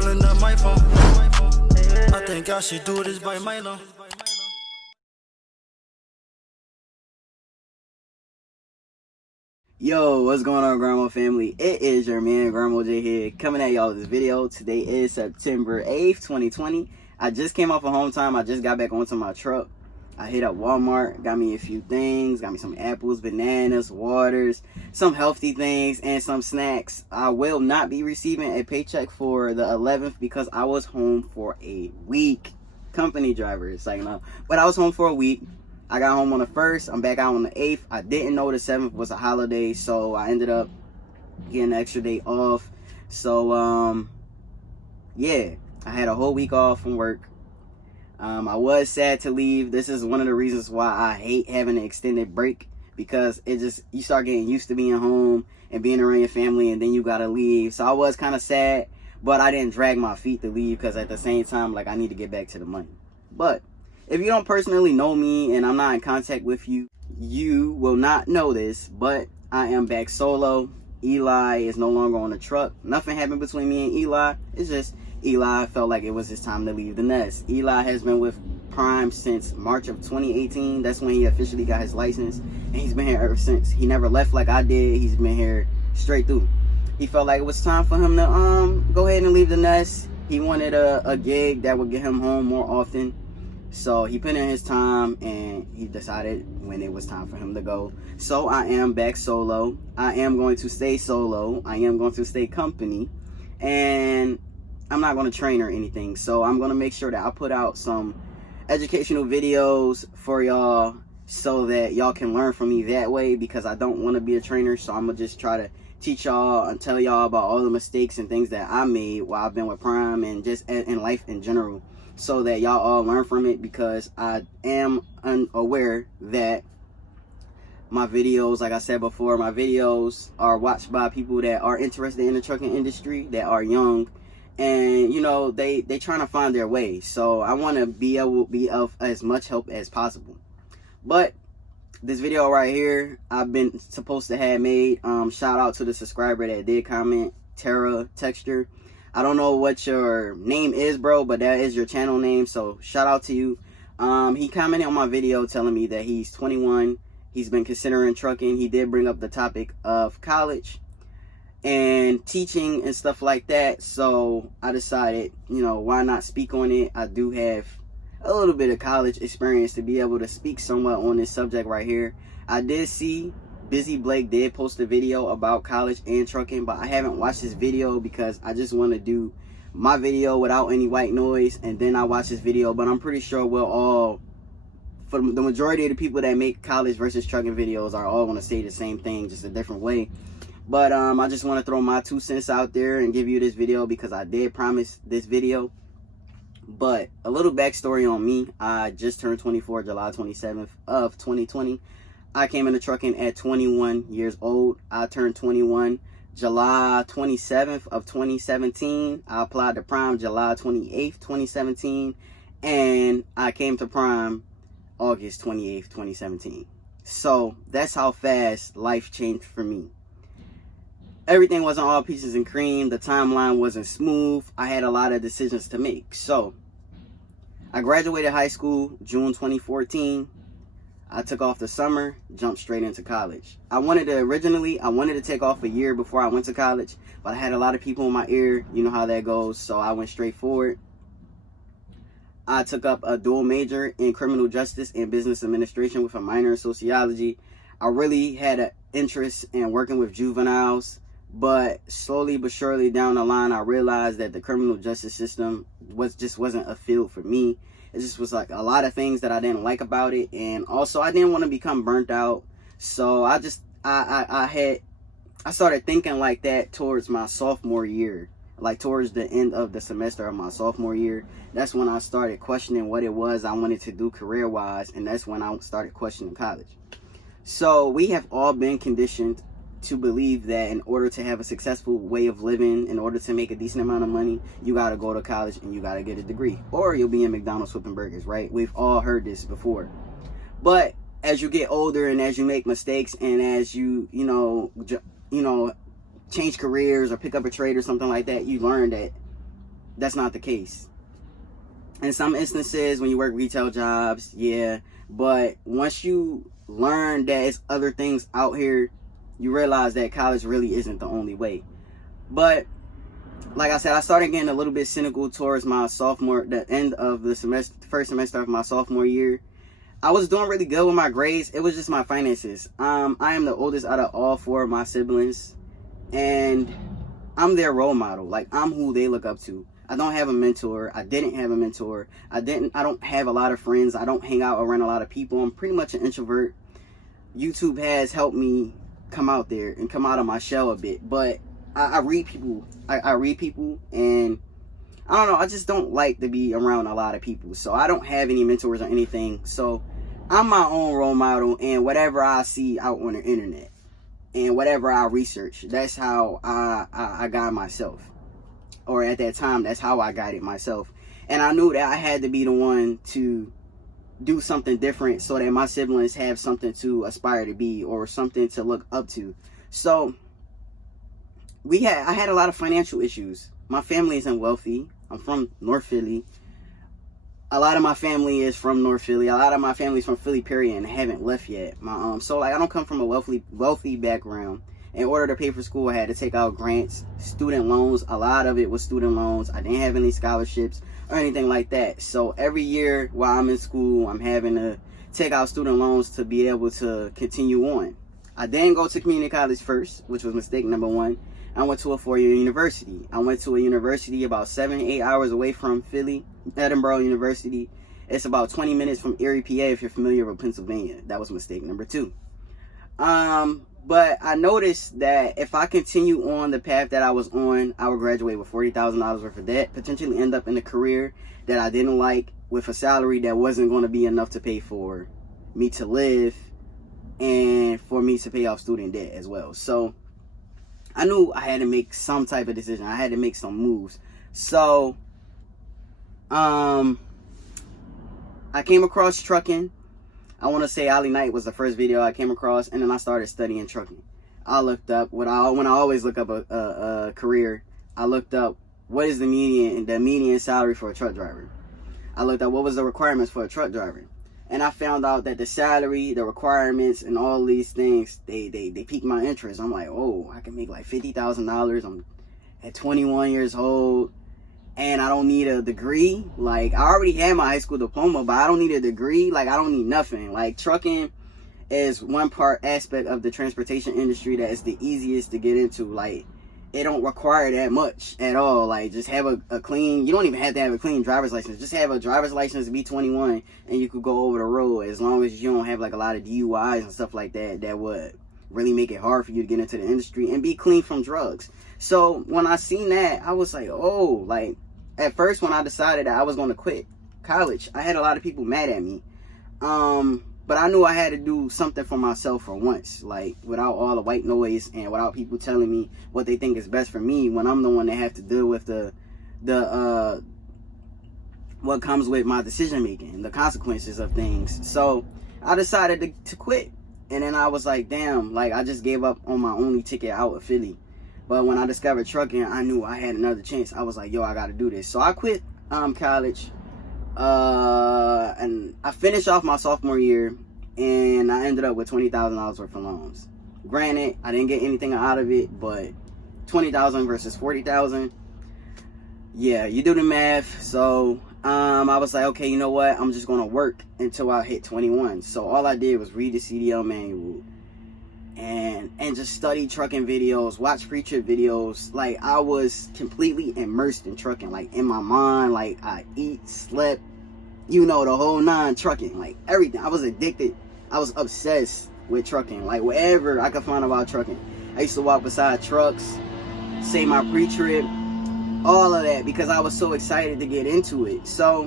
calling up my phone. I think I should do this by my law. Yo, what's going on, Grandma family? It is your man, Grandma J here, coming at y'all with this video. Today is September 8th, 2020. I just came off of home time. I just got back onto my truck. I hit up Walmart, got me a few things, got me some apples, bananas, waters, some healthy things, and some snacks. I will not be receiving a paycheck for the 11th because I was home for a week. Company driver, it's like, no. But I was home for a week. I got home on the 1st. I'm back out on the 8th. I didn't know the 7th was a holiday, so I ended up getting an extra day off. So, yeah, I had a whole week off from work. I was sad to leave. This is one of the reasons why I hate having an extended break, because you start getting used to being home and being around your family, and then you gotta leave. So I was kind of sad, but I didn't drag my feet to leave, because at the same time, like, I need to get back to the money. But if you don't personally know me and I'm not in contact with you, you will not know this, but I am back solo. Eli is no longer on the truck. Nothing happened between me and Eli. It's just Eli felt like it was his time to leave the nest. Eli has been with Prime since March of 2018. That's when he officially got his license, and he's been here ever since. He never left like I did. He's been here straight through. He felt like it was time for him to go ahead and leave the nest. He wanted a gig that would get him home more often. So he put in his time, and he decided when it was time for him to go. So I am back solo. I am going to stay solo. I am going to stay company, and I'm not going to train or anything. So I'm going to make sure that I put out some educational videos for y'all so that y'all can learn from me that way, because I don't want to be a trainer. So I'm going to just try to teach y'all and tell y'all about all the mistakes and things that I made while I've been with Prime and just in life in general, so that y'all all learn from it, because I am unaware that my videos, like I said before, my videos are watched by people that are interested in the trucking industry, that are young, and you know, they trying to find their way. So I want to be able to be of as much help as possible. But this video right here, I've been supposed to have made. Shout out to the subscriber that did comment, Terra Texture. I don't know what your name is, bro, but that is your channel name, so shout out to you. He commented on my video telling me that he's 21. He's been considering trucking. He did bring up the topic of college and teaching and stuff like that. So I decided, you know, why not speak on it? I do have a little bit of college experience to be able to speak somewhat on this subject right here. I did see Busy Blake did post a video about college and trucking, but I haven't watched this video because I just want to do my video without any white noise, and then I watch this video. But I'm pretty sure we'll all, for the majority of the people that make college versus trucking videos, are all going to say the same thing, just a different way. But I just want to throw my 2 cents out there and give you this video because I did promise this video. But a little backstory on me: I just turned 24 July 27th of 2020. I came into trucking at 21 years old. I turned 21 July 27th of 2017. I applied to Prime July 28th, 2017. And I came to Prime August 28th, 2017. So that's how fast life changed for me. Everything wasn't all peaches and cream. The timeline wasn't smooth. I had a lot of decisions to make. So I graduated high school June 2014. I took off the summer, jumped straight into college. Originally I wanted to take off a year before I went to college, but I had a lot of people in my ear. You know how that goes. So I went straight forward. I took up a dual major in criminal justice and business administration with a minor in sociology. I really had an interest in working with juveniles, but slowly but surely down the line, I realized that the criminal justice system wasn't a field for me. It just was like a lot of things that I didn't like about it, and also I didn't want to become burnt out. So I started thinking like that towards my sophomore year, like towards the end of the semester of my sophomore year. That's when I started questioning what it was I wanted to do career-wise, and that's when I started questioning college. So we have all been conditioned to believe that in order to have a successful way of living, in order to make a decent amount of money, you got to go to college and you got to get a degree, or you'll be in McDonald's flipping burgers, right? We've all heard this before. But as you get older and as you make mistakes and as you change careers or pick up a trade or something like that, you learn that that's not the case. In some instances, when you work retail jobs, yeah, but once you learn that it's other things out here, you realize that college really isn't the only way. But like I said, I started getting a little bit cynical towards the end of the semester, first semester of my sophomore year. I was doing really good with my grades. It was just my finances. I am the oldest out of all 4 of my siblings, and I'm their role model. Like, I'm who they look up to. I don't have a mentor. I didn't have a mentor. I don't have a lot of friends. I don't hang out around a lot of people. I'm pretty much an introvert. YouTube has helped me come out there and come out of my shell a bit, but I read people. I read people, and I don't know, I just don't like to be around a lot of people. So I don't have any mentors or anything. So I'm my own role model, and whatever I see out on the internet and whatever I research, that's how I guide myself. Or at that time, that's how I guided myself. And I knew that I had to be the one to do something different so that my siblings have something to aspire to be or something to look up to. So I had a lot of financial issues. My family isn't wealthy. I'm from North Philly. A lot of my family is from North Philly. A lot of my family's from Philly, period, and haven't left yet. So like, I don't come from a wealthy background. In order to pay for school, I had to take out grants, student loans. A lot of it was student loans. I didn't have any scholarships or anything like that. So every year while I'm in school, I'm having to take out student loans to be able to continue on. I didn't go to community college first, which was mistake number 1. I went to a 4-year university. I went to a university about 7-8 hours away from Philly, Edinboro University. It's about 20 minutes from Erie, PA, if you're familiar with Pennsylvania. That was mistake number 2. But I noticed that if I continue on the path that I was on, I would graduate with $40,000 worth of debt, potentially end up in a career that I didn't like, with a salary that wasn't going to be enough to pay for me to live and for me to pay off student debt as well. So I knew I had to make some type of decision. I had to make some moves. So I came across trucking. I want to say Ali Knight was the first video I came across, and then I started studying trucking. I looked up when I always look up a career, I looked up what is the median salary for a truck driver. I looked up what was the requirements for a truck driver, and I found out that the salary, the requirements, and all these things, they piqued my interest. I'm like, oh, I can make like $50,000. I'm at 21 years old. And I don't need a degree. Like, I already had my high school diploma, but I don't need a degree. Like, I don't need nothing. Like, trucking is one aspect of the transportation industry that is the easiest to get into. Like, it don't require that much at all. Like, just have a clean, you don't even have to have a clean driver's license. Just have a driver's license, be 21, and you could go over the road, as long as you don't have like a lot of DUIs and stuff like that that would really make it hard for you to get into the industry, and be clean from drugs. So when I seen that, I was like, oh, like, at first, when I decided that I was going to quit college, I had a lot of people mad at me. But I knew I had to do something for myself for once, like, without all the white noise and without people telling me what they think is best for me, when I'm the one that have to deal with what comes with my decision making, the consequences of things. So I decided to quit. And then I was like, damn, like, I just gave up on my only ticket out of Philly. But when I discovered trucking, I knew I had another chance. I was like, yo, I got to do this. So I quit college. And I finished off my sophomore year. And I ended up with $20,000 worth of loans. Granted, I didn't get anything out of it. But $20,000 versus $40,000. Yeah, you do the math. So I was like, okay, you know what? I'm just going to work until I hit 21. So all I did was read the CDL manual. And just study trucking videos, watch pre-trip videos. Like, I was completely immersed in trucking. Like, in my mind, like, I eat, slept, you know, the whole 9 trucking. Like, everything. I was addicted. I was obsessed with trucking. Like, whatever I could find about trucking. I used to walk beside trucks, say my pre-trip, all of that, because I was so excited to get into it. So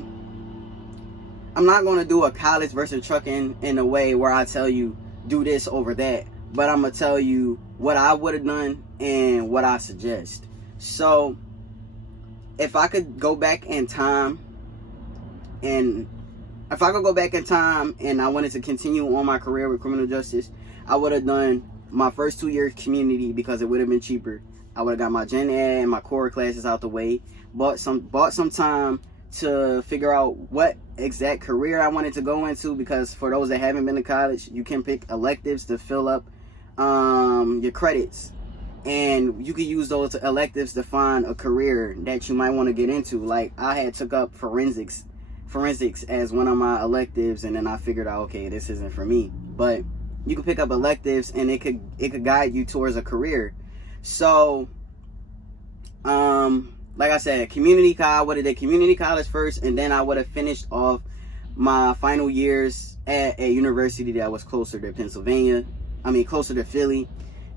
I'm not going to do a college versus trucking in a way where I tell you, do this over that. But I'm going to tell you what I would have done and what I suggest. So if I could go back in time, and I wanted to continue on my career with criminal justice, I would have done my first 2 years community, because it would have been cheaper. I would have got my gen ed and my core classes out the way. Bought some time to figure out what exact career I wanted to go into, because for those that haven't been to college, you can pick electives to fill up your credits, and you can use those electives to find a career that you might want to get into. Like, I had took up forensics as one of my electives, and then I figured out, okay, this isn't for me. But you can pick up electives and it could guide you towards a career. So like I said, community college, I would have did community college first, and then I would have finished off my final years at a university that was closer to Philly,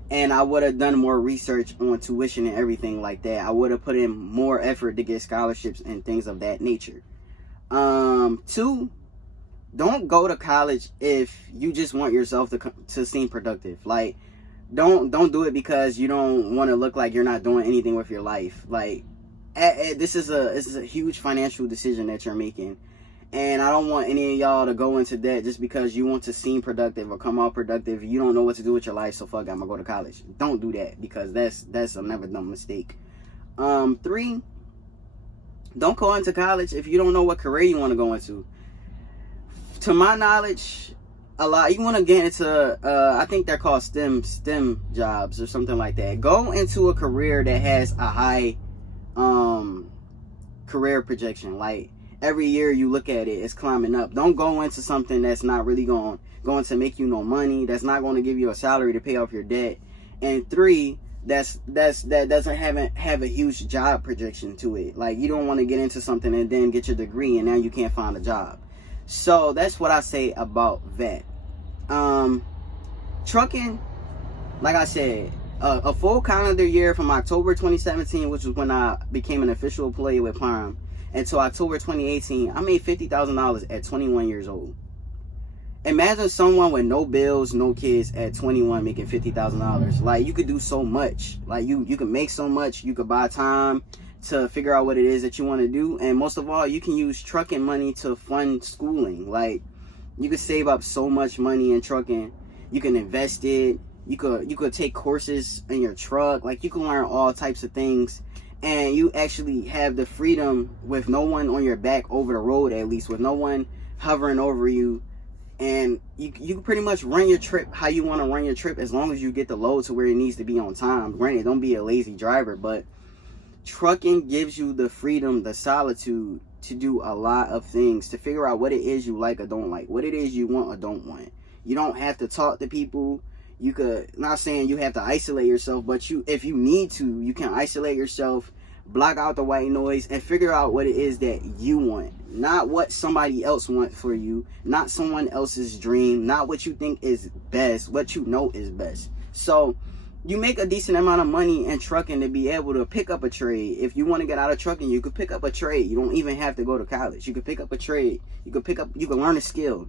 and I would have done more research on tuition and everything like that. I would have put in more effort to get scholarships and things of that nature. 2, don't go to college if you just want yourself to seem productive. Like, don't do it because you don't want to look like you're not doing anything with your life. Like, this is a huge financial decision that you're making, and I don't want any of y'all to go into debt just because you want to seem productive or come out productive. You don't know what to do with your life, so fuck it, I'm gonna go to college. Don't do that, because that's a never done mistake. 3, don't go into college if you don't know what career you want to go into. To my knowledge, a lot, you want to get into I think they're called STEM jobs or something like that. Go into a career that has a high career projection. Like, every year you look at it, it's climbing up. Don't go into something that's not really going to make you no money, that's not going to give you a salary to pay off your debt. And 3, that doesn't have a huge job projection to it. Like, you don't want to get into something and then get your degree and now you can't find a job. So that's what I say about that. Trucking, like I said, a full calendar year from October 2017, which was when I became an official employee with Prime, until October 2018, I made $50,000 at 21 years old. Imagine someone with no bills, no kids at 21 making $50,000. Like, you could do so much. Like, you can make so much. You could buy time to figure out what it is that you want to do, and most of all, you can use trucking money to fund schooling. Like, you could save up so much money in trucking. You can invest it. You could take courses in your truck. Like, you can learn all types of things, and you actually have the freedom with no one on your back over the road, at least with no one hovering over you. And you can pretty much run your trip how you want to run your trip, as long as you get the load to where it needs to be on time. Granted, don't be a lazy driver, but trucking gives you the freedom, the solitude to do a lot of things, to figure out what it is you like or don't like, what it is you want or don't want. You don't have to talk to people. You could, not saying you have to isolate yourself, but if you need to, you can isolate yourself, block out the white noise, and figure out what it is that you want. Not what somebody else wants for you, not someone else's dream, not what you think is best, what you know is best. So you make a decent amount of money in trucking to be able to pick up a trade. If you want to get out of trucking, you could pick up a trade. You don't even have to go to college. You could pick up a trade. You can learn a skill.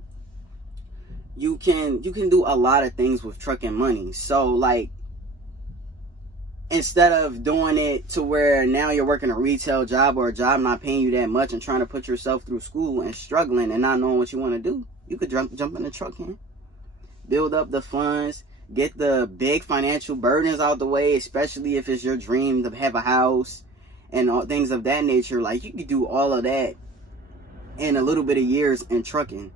You can do a lot of things with trucking money. So, like, instead of doing it to where now you're working a retail job or a job not paying you that much and trying to put yourself through school and struggling and not knowing what you want to do, you could jump into trucking, build up the funds, get the big financial burdens out the way, especially if it's your dream to have a house and all things of that nature. Like, you could do all of that in a little bit of years in trucking,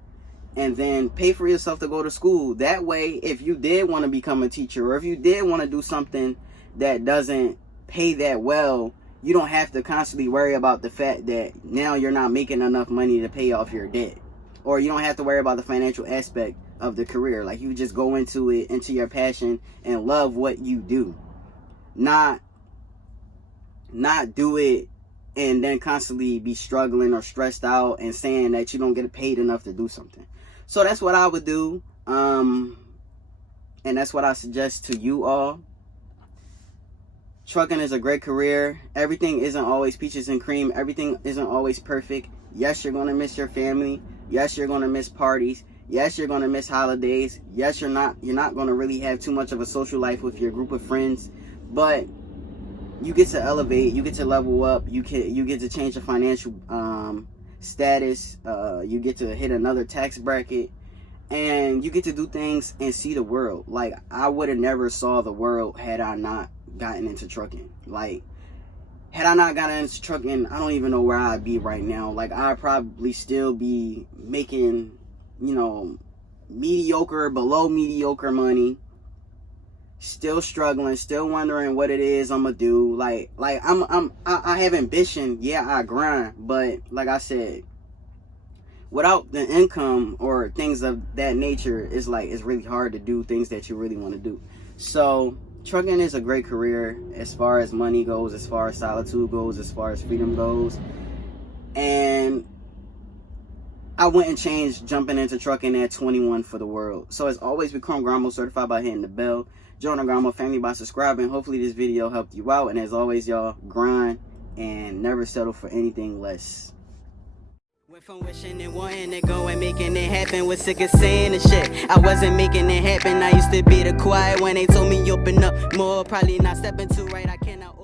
and then pay for yourself to go to school. That way, if you did want to become a teacher, or if you did want to do something that doesn't pay that well, you don't have to constantly worry about the fact that now you're not making enough money to pay off your debt, or you don't have to worry about the financial aspect of the career. Like, you just go into it, into your passion, and love what you do, not do it and then constantly be struggling or stressed out and saying that you don't get paid enough to do something. So that's what I would do, and that's what I suggest to you all. Trucking is a great career. Everything isn't always peaches and cream. Everything isn't always perfect. Yes, you're going to miss your family. Yes, you're going to miss parties. Yes, you're going to miss holidays. Yes, you're not going to really have too much of a social life with your group of friends. But you get to elevate. You get to level up. You get to change your financial status. You get to hit another tax bracket. and you get to do things and see the world. Like, I would have never saw the world had I not gotten into trucking. Like, had I not gotten into trucking, I don't even know where I'd be right now. Like, I'd probably still be making, you know, mediocre, below mediocre money, still struggling, still wondering what it is I'm gonna do. Like I have ambition. Yeah, I grind, but like I said, without the income or things of that nature, it's really hard to do things that you really want to do. So trucking is a great career as far as money goes, as far as solitude goes, as far as freedom goes. And I wouldn't change jumping into trucking at 21 for the world. So as always, become Gramo certified by hitting the bell. Join the Gramo family by subscribing. Hopefully this video helped you out. And as always, y'all, grind and never settle for anything less. Went from wishing and wanting to go and making it happen. Was sick of saying the shit. I wasn't making it happen. I used to be the quiet when they told me open up more. Probably not stepping too right. I cannot